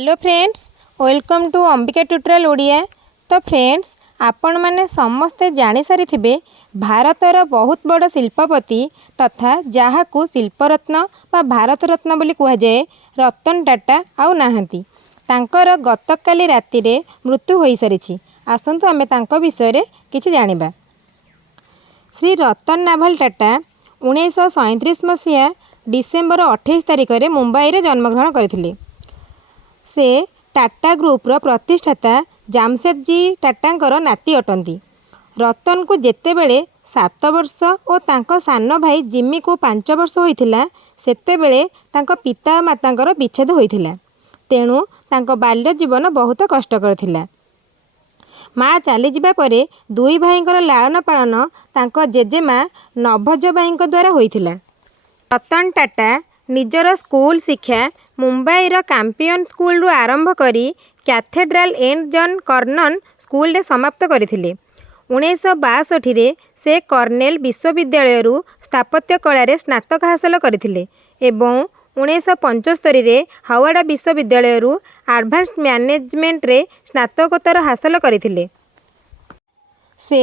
Hello friends, welcome to Ambika tutorial Odia. तो friends, आपण माने समस्ते जानी सारी थिबे भारतर बहुत बड़ शिल्पपति तथा जहाकू शिल्परत्न बा भारत रत्न बोली कह जाए रतन टाटा आउ नाहांती। तांकर गतकाली राति रे मृत्यु हो सारी। आसंतु आमे तांको विषय रे किछि जानिबा। श्री रतन नाभल टाटा 1937 मसीहा डिसेम्बर 28 तारिख में मुंबई रे जन्मग्रहण करथिले। से टाटा ग्रुपर प्रतिष्ठाता जामशेदजी टाटांकर नाती अटंती। रतन को जेतेबेले 7 वर्ष और तांको सान भाई जिमी को 5 वर्ष होइथिला सेतेबेले तांको पिता मातांकर विच्छेद होइथिला। तेणु तांको बाल्य जीवन बहुत कष्टकर थिला। माँ चली जाबा परे दुई भाईंकर लालन पालन तांको जेजेमा नभजबाईंक द्वारा होइथिला। रतन टाटा निजर स्कूल शिक्षा मुंबईर कैंपियन स्कूल आरंभ करी कैथेड्राल एंड जॉन कर्नन स्कूल रे समाप्त करथिले। 1962 से कर्नेल विश्वविद्यालय स्थापत्य कला स्नातक हासिल करथिले एवं 1975 रे हावार्ड विश्वविद्यालय एडवांस मैनेजमेंट रे स्नातकोत्तर हासिल करथिले। से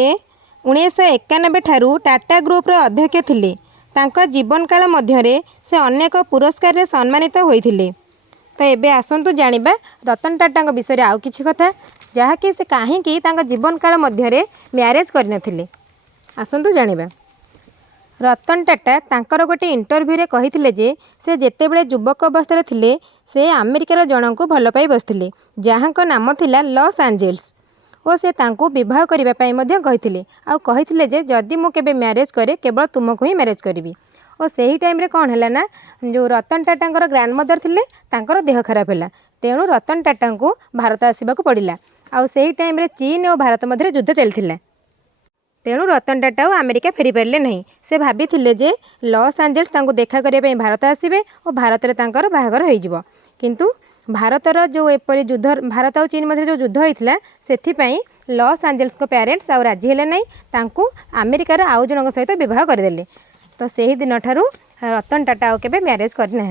1991 ठारू टाटा ग्रुपर अध्यक्ष थिले। तांका जीवन काल मध्यरे से अनेक पुरस्कार रे सम्मानित होइथिले। तो एबे आसंतु जानिबा रतन टाटा विषय आउ किछि कथा जहाँकि से काहेकि तांका जीवन काल मध्यरे मैरेज करनथिले। आसंतु जानिबा। रतन टाटा तांकर गोटे इंटरव्यू रे कहिथिले जे से जेतेबेले युवक अवस्था थिले से अमेरिकार जनक भल पाई बसथिले जहाँको नाम थिला लॉस एंजेल्स और से तांको विवाह करबा पई मध्य कहिथिले आउ कहिथिले जे जदि मु केबे मैरेज करे केवल तुमको ही मैरेज करिवि। और सही टाइम रे कौन है ना जो रतन टाटांकर ग्रांड मदर थिले तांकर देह खराब है। तेणु रतन टाटा को भारत आसवाक पड़ा। आउ सही टाइम रे चीन और भारत मध्य युद्ध चलता। तेणु रतन टाटा अमेरिका फेरी पारे नहीं। से भाभी जे लॉस एंजेल्स तांको देखा करने भारत आसबे और भारत में तांकर बाहागर हो किंतु भारतर जो एपरी युद्ध भारत और चीन मध्य जो युद्ध होता से लॉस एंजेल्स को पेरेंट्स आउ राजी हेले नहीं तांको अमेरिकार आउ जन सहित विवाह करदे। तो सही दिन ठारू रतन टाटा आउ केबे मैरेज करना।